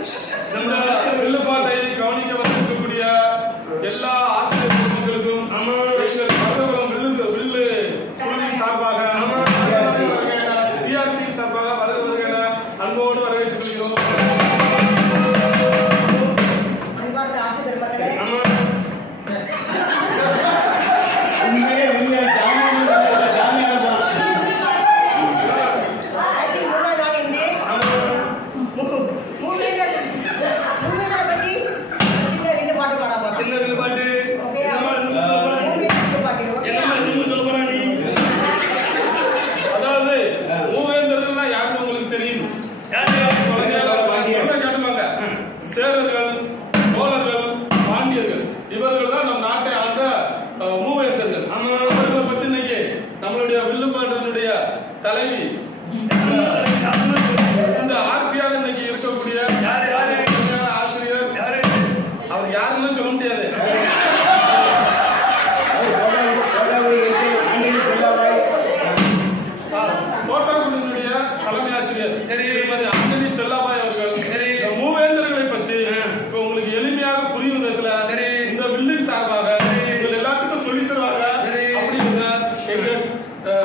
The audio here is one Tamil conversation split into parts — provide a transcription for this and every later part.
இந்த வில்லுப்பாட்டை கவனிக்க வந்திருக்கக்கூடிய எல்லா ஆசிரியர் பெருமக்களுக்கும் எங்கள் வில்லு குழுவின் சார்பாக சிஆர்சியின் சார்பாக வருவதற்கான அன்போடு வரவேற்றுக் கொள்கிறோம். அதாவது மூவேந்தர்கள்னா யாருன்னு உங்களுக்கு தெரியும். சேரர்கள், சோழர்கள், பாண்டியர்கள் இவர்கள் தான் நம் நாட்டை ஆண்ட மூவேந்தர்கள். அவர்களை பத்தி இன்னைக்கு நம்மளுடைய வில்லுப்பாட்டினுடைய தலைவி இந்த ஆர்பியாக இன்னைக்கு இருக்கக்கூடிய ஆசிரியர் அவர் யாருன்னு சொல்ல முடியாது. தோட்டக்குழுவினுடைய தலைமை ஆசிரியர் திருமதி ஆண்டனி செல்லாபாய் அவர்கள் மூவேந்தர்களை பற்றி இப்ப உங்களுக்கு எளிமையாக புரியும் விதத்துல இந்த வில்லின் சார்பாக இவங்க எல்லாத்துக்கும் சொல்லி தருவாங்க அப்படிங்கிற எங்கள்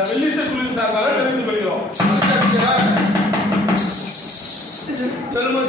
வெள்ளிசை குழுவின் சார்பாக தெரிவித்துக் கொள்கிறோம். செல்லுமா